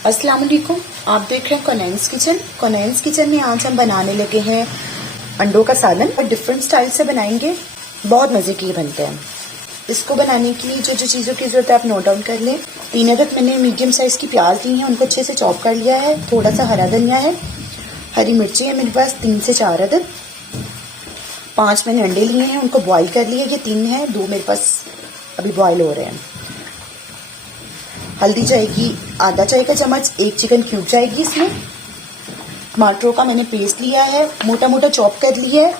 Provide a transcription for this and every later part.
अस्सलाम वालेकुम, आप देख रहे हैं कोनैंस किचन। कोनैंस किचन में आज हम बनाने लगे हैं अंडों का सालन और डिफरेंट स्टाइल से बनाएंगे। बहुत मज़े के बनते हैं। इसको बनाने के लिए जो जो चीज़ों की ज़रूरत है आप नोट डाउन कर लें। 3 अदद मैंने मीडियम साइज़ की प्याज ली है, उनको अच्छे से चॉप कर लिया है। थोड़ा सा हरा धनिया है, हरी मिर्ची है मेरे पास 3 से 4 अदद। 5 मैंने अंडे लिए हैं, उनको बॉयल कर लिए। ये 3 है, 2 मेरे पास अभी बॉयल हो रहे हैं। हल्दी जाएगी आधा चाय का चम्मच, 1 चिकन क्यूब जाएगी इसमें। टमाटरों का मैंने पेस्ट लिया है, मोटा मोटा चॉप कर लिया है,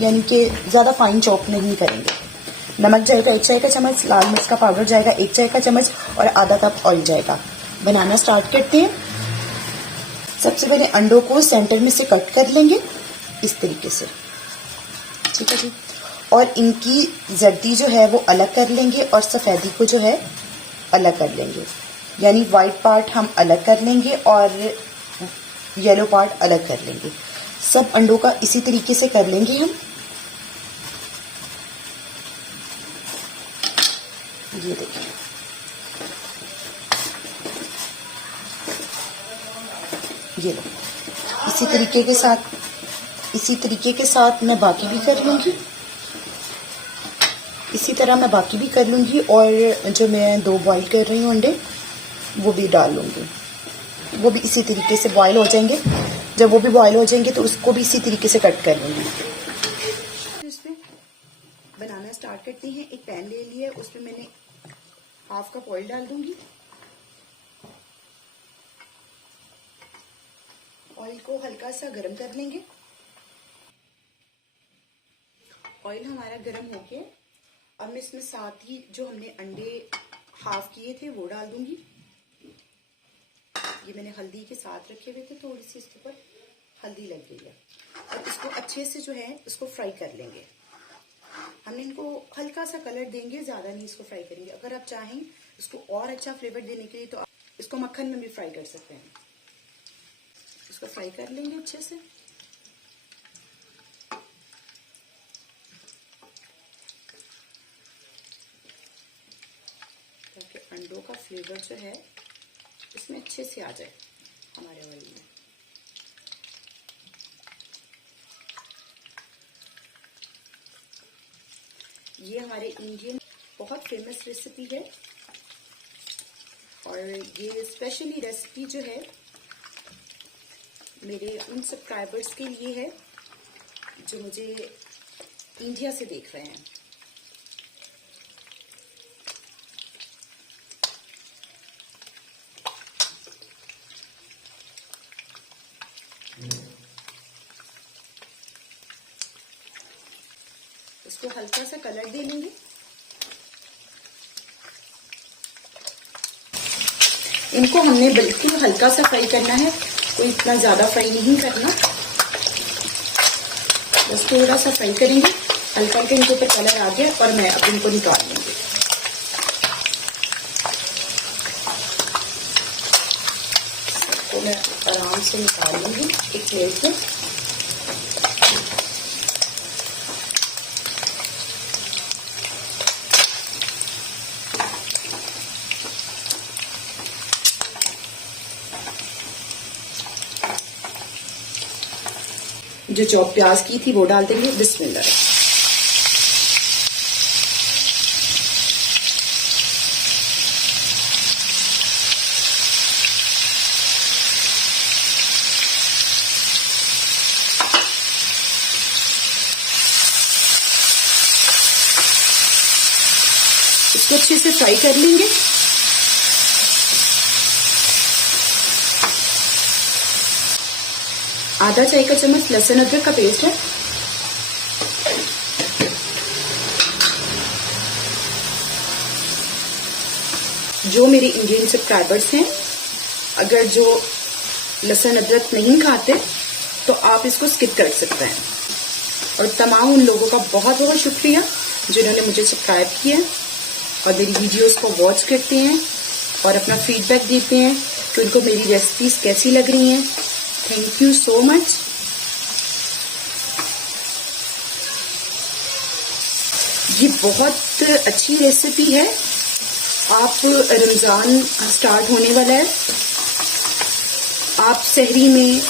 यानी कि ज़्यादा फाइन चॉप नहीं करेंगे। नमक जाएगा 1 चाय का चम्मच, लाल मिर्च का पाउडर जाएगा 1 चाय का चम्मच और आधा कप ऑयल जाएगा। बनाना स्टार्ट करते हैं। सबसे पहले अंडों को सेंटर में से कट कर लेंगे इस तरीके से, ठीक है जी। और इनकी जर्दी जो है वो अलग कर लेंगे और सफ़ेदी को जो है अलग कर लेंगे, यानी वाइट पार्ट हम अलग कर लेंगे और येलो पार्ट अलग कर लेंगे। सब अंडों का इसी तरीके से कर लेंगे हम। ये देखिए, ये लो, इसी तरीके के साथ मैं बाकी भी कर लूँगी। इसी तरह मैं बाकी भी कर लूँगी और जो मैं 2 बॉईल कर रही हूँ अंडे वो भी डाल लूँगी। वो भी इसी तरीके से बॉईल हो जाएंगे। जब वो भी बॉईल हो जाएंगे तो उसको भी इसी तरीके से कट कर लूँगी। इसमें बनाना स्टार्ट करते हैं। एक पैन ले लिया, उसमें मैंने हाफ कप ऑयल डाल दूँगी। ऑयल को हल्का सा गर्म कर लेंगे। ऑयल हमारा गर्म हो गया। अब मैं इसमें साथ ही जो हमने अंडे हाफ किए थे वो डाल दूंगी। ये मैंने हल्दी के साथ रखे हुए थे, थोड़ी सी इसके ऊपर हल्दी लग गई है। और इसको अच्छे से जो है इसको फ्राई कर लेंगे। हमने इनको हल्का सा कलर देंगे, ज्यादा नहीं इसको फ्राई करेंगे। अगर आप चाहें इसको और अच्छा फ्लेवर देने के लिए तो आप इसको मक्खन में भी फ्राई कर सकते हैं। इसको फ्राई कर लेंगे अच्छे से। ताकि अंडों का फ्लेवर जो है इसमें अच्छे से आ जाए हमारे ऑयल में। ये हमारे इंडियन बहुत फेमस रेसिपी है और ये स्पेशली रेसिपी जो है मेरे उन सब्सक्राइबर्स के लिए है जो मुझे इंडिया से देख रहे हैं। इसको हल्का सा कलर दे लेंगे। इनको हमने बिल्कुल हल्का सा फ्राई करना है, कोई इतना ज्यादा फ्राई नहीं करना, बस थोड़ा सा फ्राई करेंगे। हल्का हल्का इनके ऊपर कलर आ गया और मैं अब इनको निकाल लूंगी। सबको मैं आराम से निकाल लूंगी एक प्लेट में। जो चॉप प्याज की थी वो डाल देंगे। बिस्मिल्लाह। इसको अच्छे से फ्राई कर लेंगे। आधा चाय का चम्मच लहसुन अदरक का पेस्ट है। जो मेरे इंडियन सब्सक्राइबर्स हैं, अगर जो लहसुन अदरक नहीं खाते तो आप इसको स्किप कर सकते हैं। और तमाम उन लोगों का बहुत बहुत शुक्रिया जिन्होंने मुझे सब्सक्राइब किया और मेरी वीडियोस को वॉच करते हैं और अपना फीडबैक देते हैं कि उनको मेरी रेसिपीज कैसी लग रही हैं। Thank you so much. ये बहुत अच्छी रेसिपी है। आप रमज़ान स्टार्ट होने वाला है आप सहरी में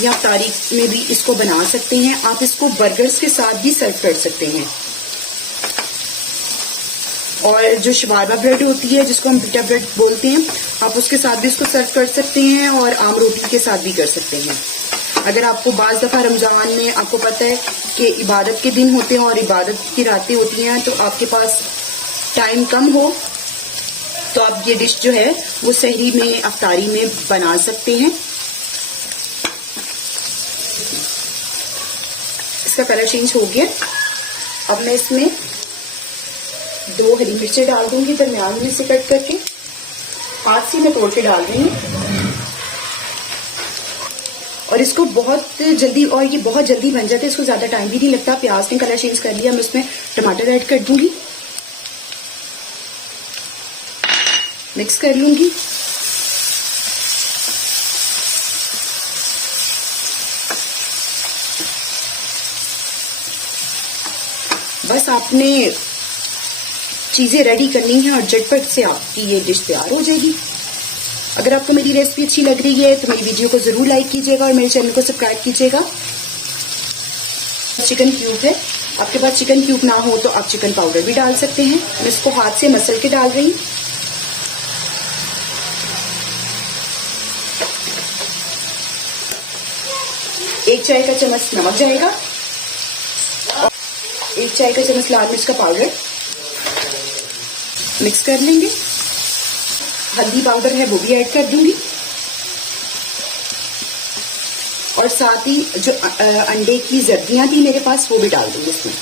या तारीख में भी इसको बना सकते हैं। आप इसको बर्गर्स के साथ भी सर्व कर सकते हैं। और जो शवारमा ब्रेड होती है, जिसको हम पिटा ब्रेड बोलते हैं, आप उसके साथ भी इसको सर्व कर सकते हैं और आम रोटी के साथ भी कर सकते हैं। अगर आपको बाज़ दफ़ा रमज़ान में आपको पता है कि इबादत के दिन होते हैं और इबादत की रातें होती हैं, तो आपके पास टाइम कम हो, तो आप ये डिश जो है वो सहरी में, अफ्तारी में बना सकते हैं। इसका कलर चेंज हो गया। अब मैं इसमें 2 हरी मिर्चें डाल दूंगी दरमियान में से कट करके, हाथ से मैं तोड़ के डाल रही हूँ। और इसको बहुत जल्दी, और ये बहुत जल्दी बन जाता है, इसको ज्यादा टाइम भी नहीं लगता। प्याज ने कलर चेंज कर लिया, मैं इसमें टमाटर ऐड कर दूंगी, मिक्स कर लूंगी। बस आपने चीजें रेडी करनी है और झटपट से आपकी ये डिश तैयार हो जाएगी। अगर आपको मेरी रेसिपी अच्छी लग रही है तो मेरी वीडियो को जरूर लाइक कीजिएगा और मेरे चैनल को सब्सक्राइब कीजिएगा। चिकन क्यूब है, आपके पास चिकन क्यूब ना हो तो आप चिकन पाउडर भी डाल सकते हैं। मैं इसको हाथ से मसल के डाल रही हूँ। एक चाय का चम्मच नमक जाएगा और 1 चाय का चम्मच लाल मिर्च का पाउडर मिक्स कर लेंगे। हल्दी पाउडर है वो भी ऐड कर दूंगी और साथ ही जो अंडे की जर्दियां थी मेरे पास वो भी डाल दूंगी इसमें।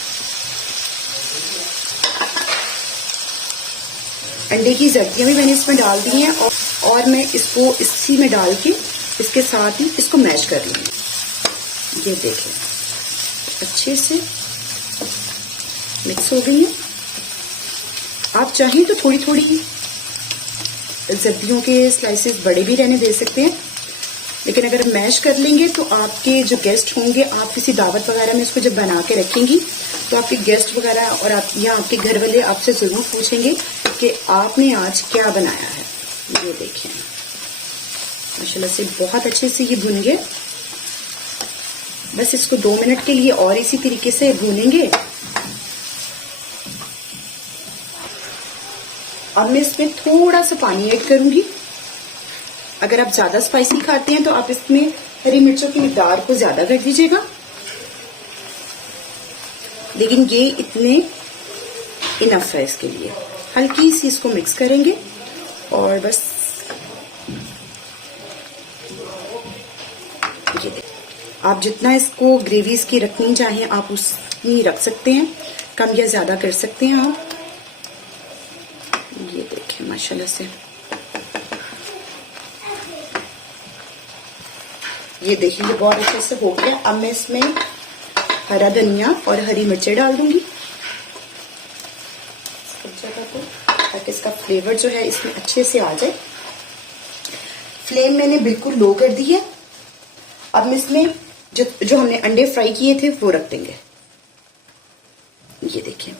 अंडे की जर्दियां भी मैंने इसमें डाल दी हैं और मैं इसको इसी में डाल के इसके साथ ही इसको मैश कर लूंगी। ये देखें अच्छे से मिक्स हो गई है। आप चाहें तो थोड़ी थोड़ी जर्दियों के स्लाइसेस बड़े भी रहने दे सकते हैं, लेकिन अगर मैश कर लेंगे तो आपके जो गेस्ट होंगे, आप किसी दावत वगैरह में इसको जब बना के रखेंगी तो आपके गेस्ट वगैरह और आप या आपके घर वाले आपसे जरूर पूछेंगे कि आपने आज क्या बनाया है। ये देखें माशाल्लाह से बहुत अच्छे से ये भुन गए। बस इसको 2 मिनट के लिए और इसी तरीके से भूनेंगे। अब मैं इसमें थोड़ा सा पानी ऐड करूंगी। अगर आप ज्यादा स्पाइसी खाते हैं तो आप इसमें हरी मिर्चों की मिकदार को ज्यादा कर दीजिएगा, लेकिन ये इतने इनफ है इसके लिए। हल्की सी इसको मिक्स करेंगे और बस ये आप जितना इसको ग्रेवी इसकी रखनी चाहें आप उतनी रख सकते हैं, कम या ज्यादा कर सकते हैं आप। ये देखें माशाल्लाह से ये देखिए ये बहुत अच्छे से हो गया। अब मैं इसमें हरा धनिया और हरी मिर्चें डाल दूंगी जगह को, ताकि इसका फ्लेवर जो है इसमें अच्छे से आ जाए। फ्लेम मैंने बिल्कुल लो कर दी है। अब मैं इसमें जो हमने अंडे फ्राई किए थे वो रख देंगे। ये देखिए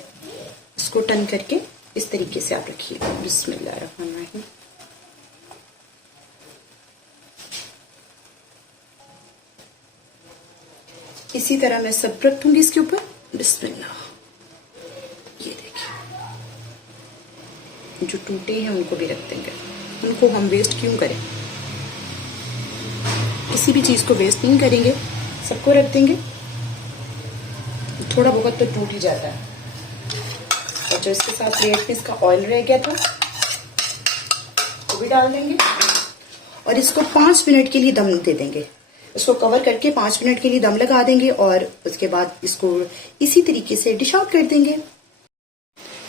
इसको टर्न करके इस तरीके से आप रखिए। बिस्मिल्लाहिर्रहमानिर्रहीम। इसी तरह मैं सब रख दूंगी इसके ऊपर। बिस्मिल्लाह। ये देखिए जो टूटे हैं उनको भी रख देंगे, उनको हम वेस्ट क्यों करें, किसी भी चीज को वेस्ट नहीं करेंगे, सबको रख देंगे। थोड़ा बहुत तो टूट ही जाता है। और जो इसके साथ प्लेट में इसका ऑयल रह गया था वो भी डाल देंगे और इसको 5 मिनट के लिए दम दे देंगे। इसको कवर करके 5 मिनट के लिए दम लगा देंगे और उसके बाद इसको इसी तरीके से डिश आउट कर देंगे।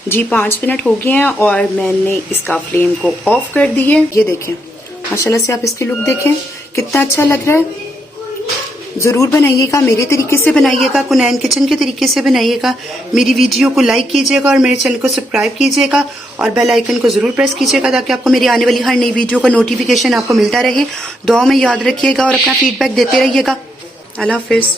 जी 5 मिनट हो गए हैं और मैंने इसका फ्लेम को ऑफ कर दी है। ये देखें माशाल्लाह से आप इसकी लुक देखें कितना अच्छा लग रहा है। जरूर बनाइएगा, मेरे तरीके से बनाइएगा, कुनैन किचन के तरीके से बनाइएगा। मेरी वीडियो को लाइक कीजिएगा और मेरे चैनल को सब्सक्राइब कीजिएगा और बेल आइकन को जरूर प्रेस कीजिएगा ताकि आपको मेरी आने वाली हर नई वीडियो का नोटिफिकेशन आपको मिलता रहे। दुआ में याद रखिएगा और अपना फीडबैक देते रहिएगा। अल्लाह हाफिज।